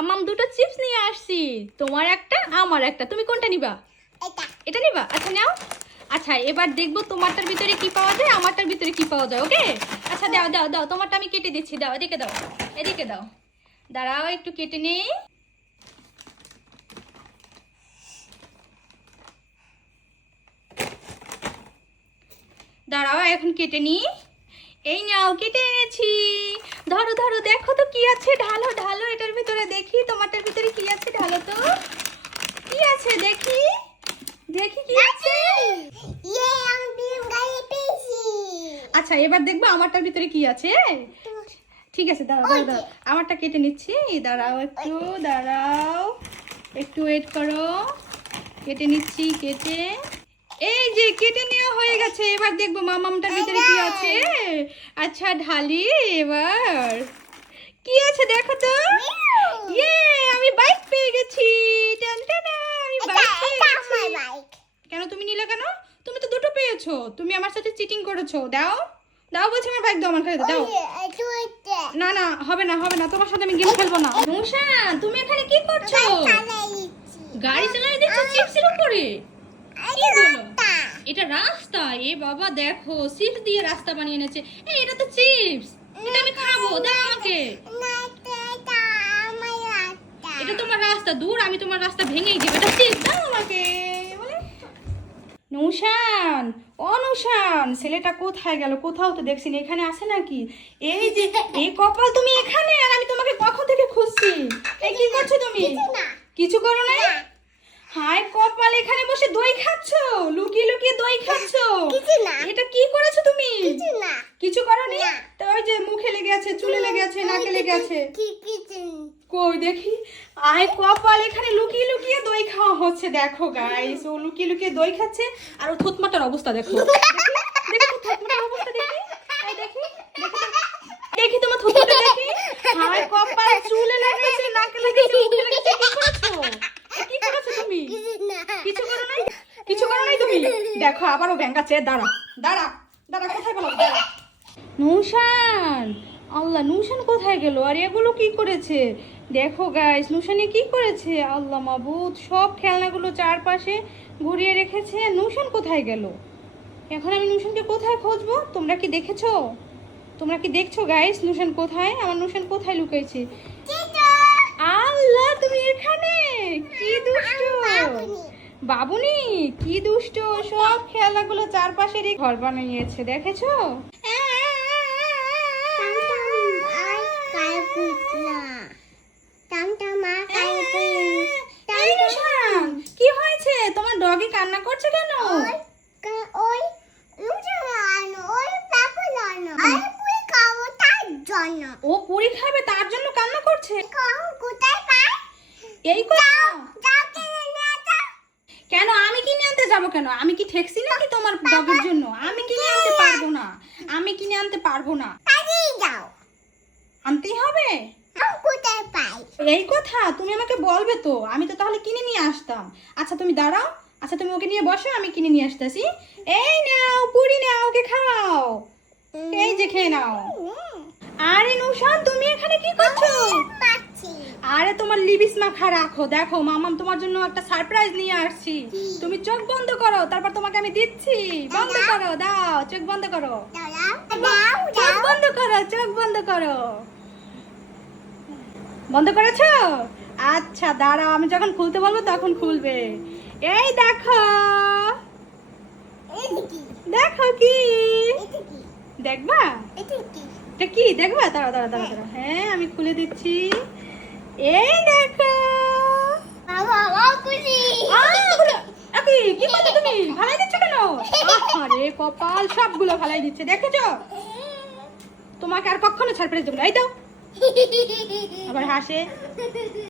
মামাম দুটো চিপস নিয়ে আসছি, তোমার একটা আমার একটা। তুমি কোনটা নিবা? এটা নিবা? আচ্ছা নাও। আচ্ছা এবার দেখবো তোমারটার ভিতরে কি পাওয়া যায়, আমারটার ভিতরে কি পাওয়া যায়। ওকে আচ্ছা দাও দাও দাও, তোমারটা আমি কেটে দিচ্ছি। দাও এদিকে দাও, এদিকে দাও। দাঁড়াও একটু কেটে নেই। দাঁড়াও এখন কেটে নি। এই নাও কেটে এনেছি। ধরো ধরো, দেখো তো কি আছে, ঢালো ঢালো এটার ভিতরে, দেখি তোমারটার ভিতরে কি আছে, ঢালো তো কি আছে দেখি, দেখি কি আছে। আচ্ছা এবার দেখবো আমারটার ভিতরে কি আছে। ঠিক আছে দাঁড়াও দাঁড়াও দাঁড়াও, আমারটা কেটে নিচ্ছি। দাঁড়াও একটু, দাঁড়াও একটু ওয়েট করো। কেটে নিচ্ছি, কেটে এই যে কেটে নেওয়া হয়ে গেছে। এবার দেখবো মামামটার ভিতরে কি আছে। আচ্ছা ঢালি এবার, কি আছে দেখো তো। ইয়ে আমি বাইক পেয়ে গেছি। টানটানা, আমি বাইক পেয়ে গেছি। কেন তুমি নিলে কেন? তুমি তো দুটো পেয়েছো, তুমি আমার সাথে চিটিং করেছো। দাও দাও বলছি, আমার বাইক দাও, আমার কাছে দাও। না না হবে না হবে না, তোমার সাথে আমি গেম খেলবো না। নৌশা তুমি এখানে কি করছো? গাড়ি চালাই দিচ্ছ চিপসের উপরে? কি বলো? এটা রাস্তা? এ বাবা দেখো চিপস দিয়ে রাস্তা বানিয়ে এনেছে। এই এটা তো চিপস, এটা আমি খাবো, দাও আমাকে। এটা তোমার রাস্তা, দূর আমি তোমার রাস্তা ভেঙেই দেবো। এটা চিপস, দাও আমাকে। নৌশান, ও নৌশান, ছেলেটা কোথায় গেল? কোথাও তো দেখছি না, এখানে আছে নাকি? এই যে এই কপাল, তুমি এখানে, আর আমি তোমাকে কখন থেকে খুঁজছি। এই কি করছো তুমি? কিছু করো না? হায় কপাল, এখানে বসে দই খাচ্ছো, লুকিয়ে লুকিয়ে দই খাচ্ছো। এটা কি করেছো তুমি? কিছু করোনি? তো ওই যে মুখে লেগে আছে, চুলে লেগে আছে, নাকে লেগে আছে। কই দেখি। আয় কপাল, এখানে লুকিয়ে লুকিয়ে দই খাওয়া হচ্ছে। দেখো গাইস, ও লুকিয়ে লুকিয়ে দই খাচ্ছে, আর ও থুতমাটার অবস্থা দেখো। দেখি তো থুতমাটার অবস্থা, দেখি এই দেখি, দেখি তোমার থুতমাটা দেখি। হায় কপাল, চুলে লেগেছে, নাকে লেগেছে, মুখে লেগেছে। কি করেছো? কি করেছো তুমি? কিছু করো নাই? কিছু করো নাই তুমি? দেখো আবারও ভেঙ্গাচ্ছে। দাঁড়া দাঁড়া দাঁড়া, কোথায় গেল? নৌশান, আল্লাহ নৌশান কোথায় গেল? আর এগুলো কি করেছে দেখো গাইস, নৌশানে কি করেছে? আল্লাহ মাবুদ, সব খেলনাগুলো চারপাশে ঘুরিয়ে রেখেছে। নৌশান কোথায় গেল? এখন আমি নৌশানকে কোথায় খুঁজবো? তোমরা কি দেখেছো? তোমরা কি দেখছো গাইস নৌশান কোথায়? আমার নৌশান কোথায় লুকিয়েছে? আল্লাহ তুমি এখানে, কি দুষ্ট বাবুনি, কি দুষ্ট, সব খেলনাগুলো চারপাশে ঘর বানিয়েছে, দেখেছো? কি হয়েছে? তোমার ডগি কান্না করছে কেন? ও পুরি খাবে তার জন্য কান্না করছে? এই কথা কেন? আমি কিনে আনতে যাবো কেন? আমি কি ঠেকছি নাকি তোমার ডগের জন্য? আমি কিনে আনতে পারবো না, আমি কিনে আনতে পারবো না। আনতেই হবে? এই কথা তুমি আমাকে বলবে তো, আমি তো তাহলে কিনে নিয়ে আসতাম। আচ্ছা তুমি দাঁড়াও, আচ্ছা তুমি ওকে নিয়ে বসো, আমি কিনে নিয়ে আসতেছি। এই নাও পুরি, নাও ওকে খাও, এই যে খেয়ে নাও। আরে নৌশান তুমি এখানে কি করছো? আরে তোমার লিপস মাখা রাখো, দেখো মামাম তোমার জন্য একটা সারপ্রাইজ নিয়ে আসছি। তুমি চোখ বন্ধ করো, তারপর তোমাকে আমি দিচ্ছি। বন্ধ করো, দাও চোখ বন্ধ করো, চোখ বন্ধ করো, চোখ বন্ধ করো। বন্ধ করেছো? আচ্ছা দাঁড়াও, আমি যখন খুলতে বলবো তখন খুলবে। এই দেখো, দেখো কি দেখবা? এটা কি দেখবা? দাঁড়া দাঁড়া দাঁড়া দাঁড়া, হ্যাঁ আমি খুলে দিচ্ছি। এই দেখো। কি করছো তুমি? ভালাই দিচ্ছ কেন? আরে কপাল, সবগুলো ভালাই দিচ্ছে, দেখেছো? তোমাকে আর কখনো সারপ্রাইজ দেবো না। এই দাও, আবার হাসে।